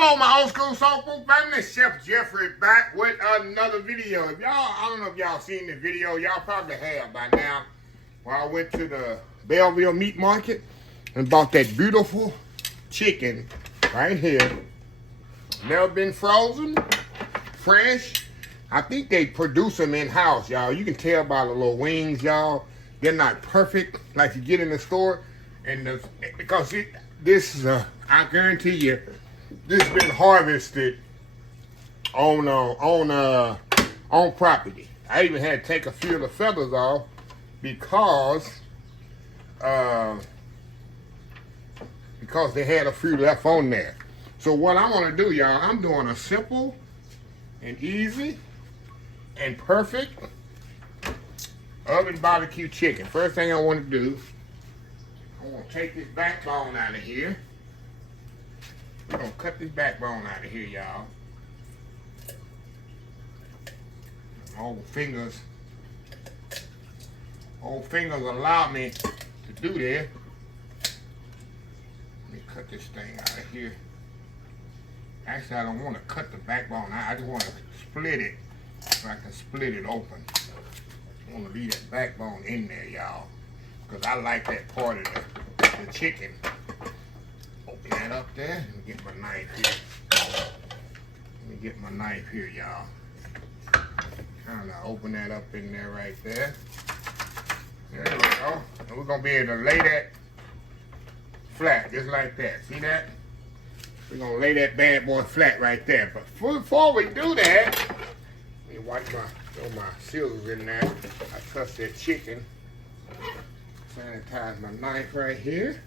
Hello, my old school soul food family. Chef Jeffrey back with another video. If y'all, I don't know if y'all seen the video. Y'all probably have by now. Well, I went to the Belleville meat market and bought that beautiful chicken right here. Never been frozen, fresh. I think they produce them in-house, y'all. You can tell by the little wings, y'all. They're not perfect like you get in the store. And because this is I guarantee you, this has been harvested on property. I even had to take a few of the feathers off because they had a few left on there. So what I'm gonna do, y'all, I'm doing a simple and easy and perfect oven barbecue chicken. First thing I want to do, I want to take this backbone out of here. We're going to cut this backbone out of here, y'all. Old fingers allow me to do that. Let me cut this thing out of here. Actually, I don't want to cut the backbone out. I just want to split it so I can split it open. I want to leave that backbone in there, y'all, because I like that part of the chicken. Open that up there. Let me get my knife here. Y'all. Kind of open that up in there right there. There we go. And we're going to be able to lay that flat, just like that. See that? We're going to lay that bad boy flat right there. But before we do that, let me wipe my scissors in there. I touched that chicken. Sanitize my knife right here.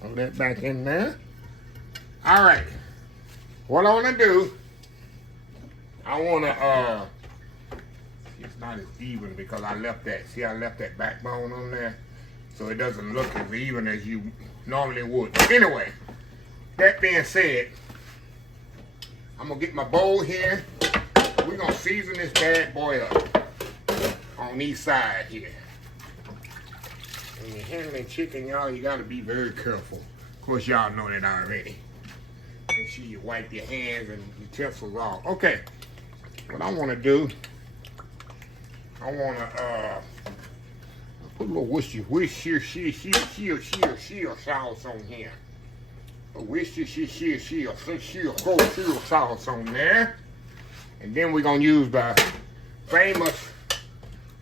Throw that back in there. All right. What I want to do, I want to, it's not as even because I left that backbone on there. So it doesn't look as even as you normally would. Anyway, that being said, I'm going to get my bowl here. We're going to season this bad boy up on each side here. When you're handling chicken, y'all, you got to be very careful. Of course, y'all know that already. Make sure you wipe your hands and utensils off. Okay, what I want to do, I want to put a little Worcestershire sauce on here. A Worcestershire sauce on there. And then we're going to use the famous,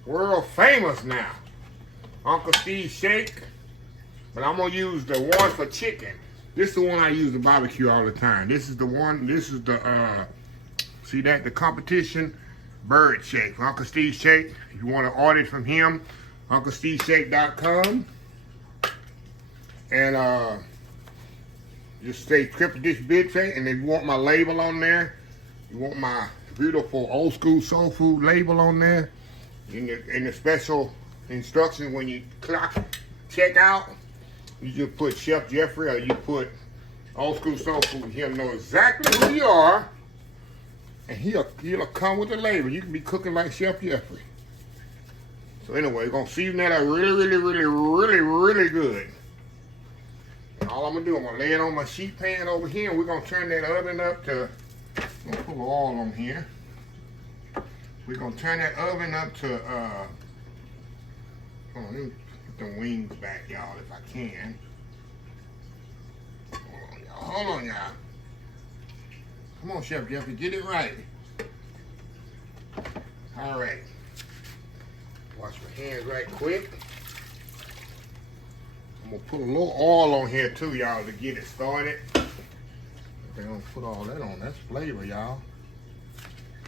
world famous now, Uncle Steve's shake. But I'm going to use the one for chicken. This is the one I use to barbecue all the time. This is the one, this is the, see that, the competition bird shake. Uncle Steve's shake. If you want to order it from him, UncleSteveShake.com. And just say triple dish big shake. And if you want my label on there, you want my beautiful old school soul food label on there, in the special instructions when you check out, you just put Chef Jeffrey or you put old school soul food. He'll know exactly who you are, and he'll come with the label. You can be cooking like Chef Jeffrey. So anyway, we're gonna season that up really good. And all I'm gonna do, I'm gonna lay it on my sheet pan over here, and we're gonna turn that oven up to, I'm gonna put the oil on here. We're gonna turn that oven up to hold on, let me put the wings back, y'all, if I can. Hold on, y'all. Come on, Chef Jeffrey, get it right. All right. Wash my hands right quick. I'm gonna put a little oil on here too, y'all, to get it started. They're gonna put all that on. That's flavor, y'all.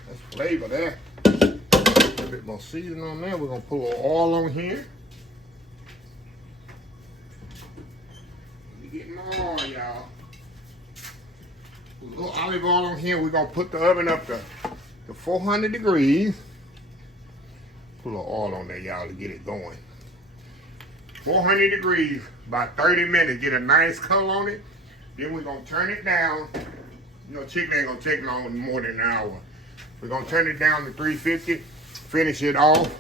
That's flavor there. A little bit more seasoning on there. We're gonna put a little oil on here. We getting more oil, y'all. Put a little olive oil on here. We're gonna put the oven up to 400 degrees. Put a little oil on there, y'all, to get it going. 400 degrees, about 30 minutes. Get a nice color on it. Then we're gonna turn it down. You know, chicken ain't gonna take long more than an hour. We're gonna turn it down to 350, finish it off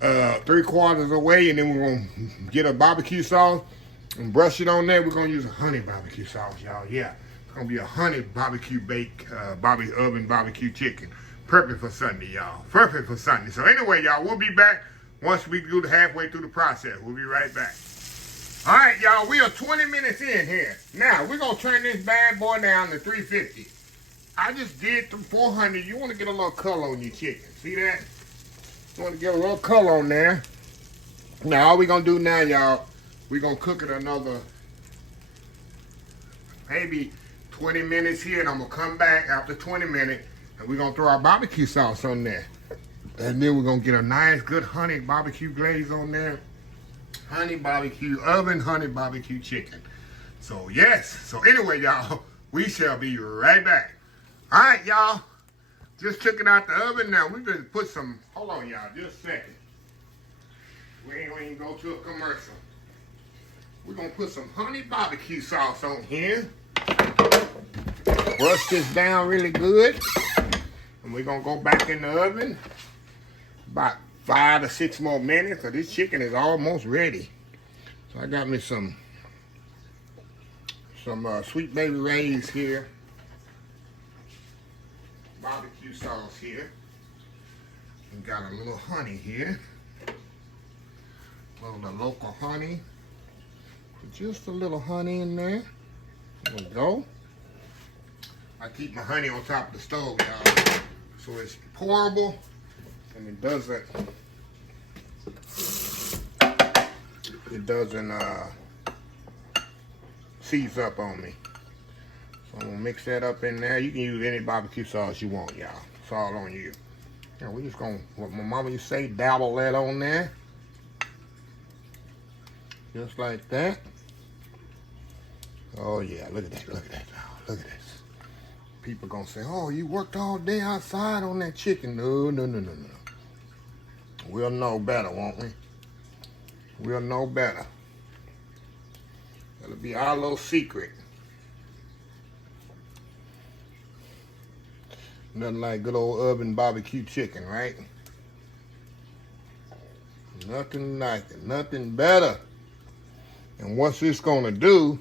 3/4 away, and then we're gonna get a barbecue sauce and brush it on there. We're gonna use a honey barbecue sauce, y'all. Yeah, gonna be a honey barbecue bake, oven barbecue chicken. Perfect for Sunday, y'all. Perfect for Sunday. So anyway, y'all, we'll be back once we do the halfway through the process. We'll be right back. All right, y'all, we are 20 minutes in here. Now, we're going to turn this bad boy down to 350. I just did the 400. You want to get a little color on your chicken. See that? You want to get a little color on there. Now, all we're going to do now, y'all, we're going to cook it another maybe 20 minutes here, and I'm going to come back after 20 minutes, and we're going to throw our barbecue sauce on there. And then we're going to get a nice, good honey barbecue glaze on there. Honey barbecue, oven honey barbecue chicken. So, yes. So, anyway, y'all, we shall be right back. All right, y'all. Just took it out the oven now. We just put some, hold on, y'all, just a second. We ain't going to go to a commercial. We're going to put some honey barbecue sauce on here. Brush this down really good. And we're going to go back in the oven about 5 to 6 more minutes, because this chicken is almost ready. So I got me some Sweet Baby Ray's here. Barbecue sauce here. And got a little honey here. A little local honey. Just a little honey in there. There we go. I keep my honey on top of the stove, y'all. So it's pourable. And it doesn't seize up on me. So I'm gonna mix that up in there. You can use any barbecue sauce you want, y'all. It's all on you. Now we're just gonna, what my mama used to say, dabble that on there. Just like that. Oh yeah, look at that, look at that, y'all. Look at this. People gonna say, oh, you worked all day outside on that chicken. No, no, no, no, no. We'll know better, won't we? We'll know better. That'll be our little secret. Nothing like good old oven barbecue chicken, right? Nothing like it. Nothing better. And what's this gonna do?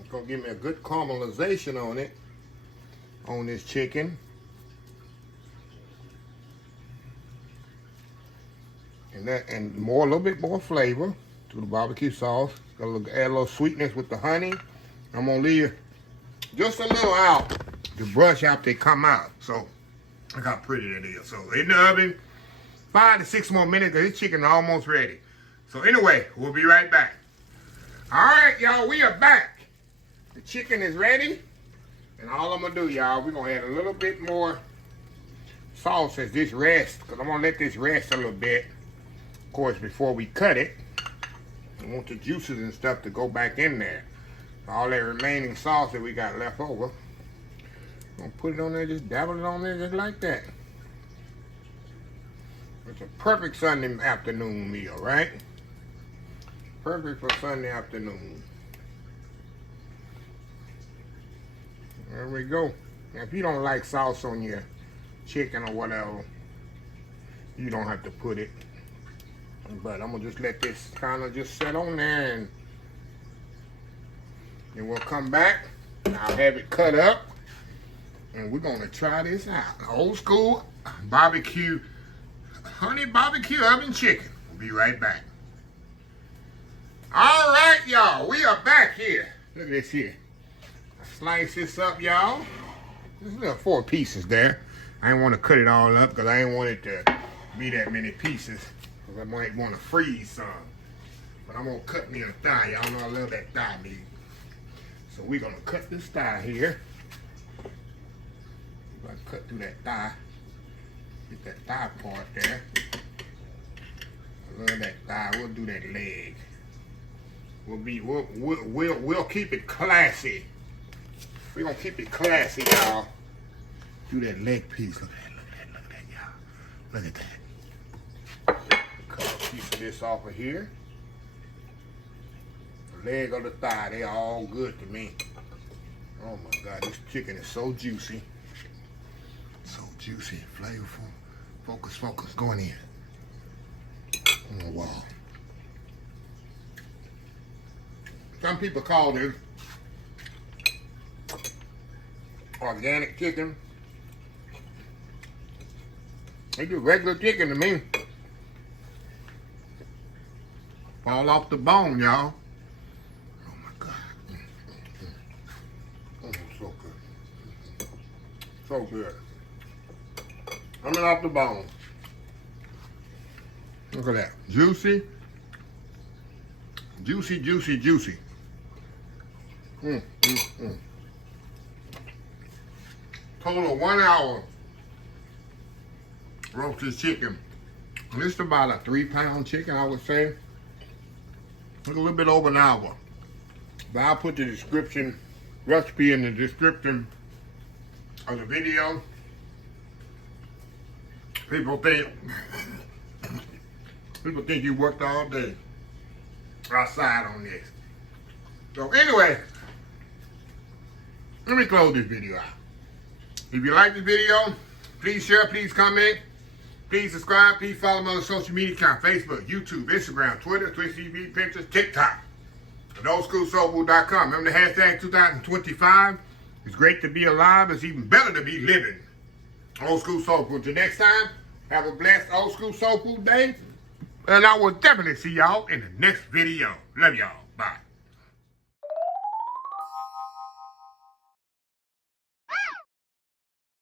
It's gonna give me a good caramelization on it, on this chicken. And more, a little bit more flavor to the barbecue sauce. Add a little sweetness with the honey. I'm gonna leave just a little out to brush out they come out. So look how pretty that is. So in the oven, 5 to 6 more minutes, because this chicken is almost ready. So anyway, we'll be right back. All right, y'all, we are back. The chicken is ready. And all I'm gonna do, y'all, we're gonna add a little bit more sauce as this rests, because I'm gonna let this rest a little bit. Of course, before we cut it, I want the juices and stuff to go back in there. All that remaining sauce that we got left over, I'm gonna put it on there, just dabble it on there just like that. It's a perfect Sunday afternoon meal, right? Perfect for Sunday afternoon. There we go. Now, if you don't like sauce on your chicken or whatever, you don't have to put it. But I'm gonna just let this kind of just set on there, and then we'll come back and I'll have it cut up, and we're gonna try this out. Old school barbecue, honey barbecue oven chicken. We'll be right back. All right, y'all, we are back here. Look at this here. I slice this up, y'all. There's little 4 pieces there. I didn't want to cut it all up because I didn't want it to be that many pieces. I might want to freeze some. But I'm going to cut me a thigh. Y'all know I love that thigh meat. So we're going to cut this thigh here. We're going to cut through that thigh. Get that thigh part there. I love that thigh. We'll do that leg. We'll keep it classy. We're going to keep it classy, y'all. Do that leg piece. Look at that, y'all. Look at that. Cut a piece of this off of here. The leg of the thigh, they all good to me. Oh my God, this chicken is so juicy. So juicy, flavorful. Focus, focus, going in. On the wall. Some people call this organic chicken. It's just regular chicken to me. Fall off the bone, y'all. Oh my God. So good. So good. Coming off the bone. Look at that. Juicy. Juicy, juicy, juicy. Total 1 hour roasted chicken. And this is about a 3-pound chicken, I would say. A little bit over an hour. But I'll put the recipe in the description of the video. People think you worked all day outside on this. So anyway, let me close this video out. If you like this video, please share, please comment, please subscribe, please follow me on social media account, Facebook, YouTube, Instagram, Twitter, Twitch TV, Pinterest, TikTok, and oldschoolsoulfood.com. Remember the hashtag 2025. It's great to be alive. It's even better to be living. Old School Soul Food. Till next time, have a blessed Old School Soul Food day. And I will definitely see y'all in the next video. Love y'all. Bye.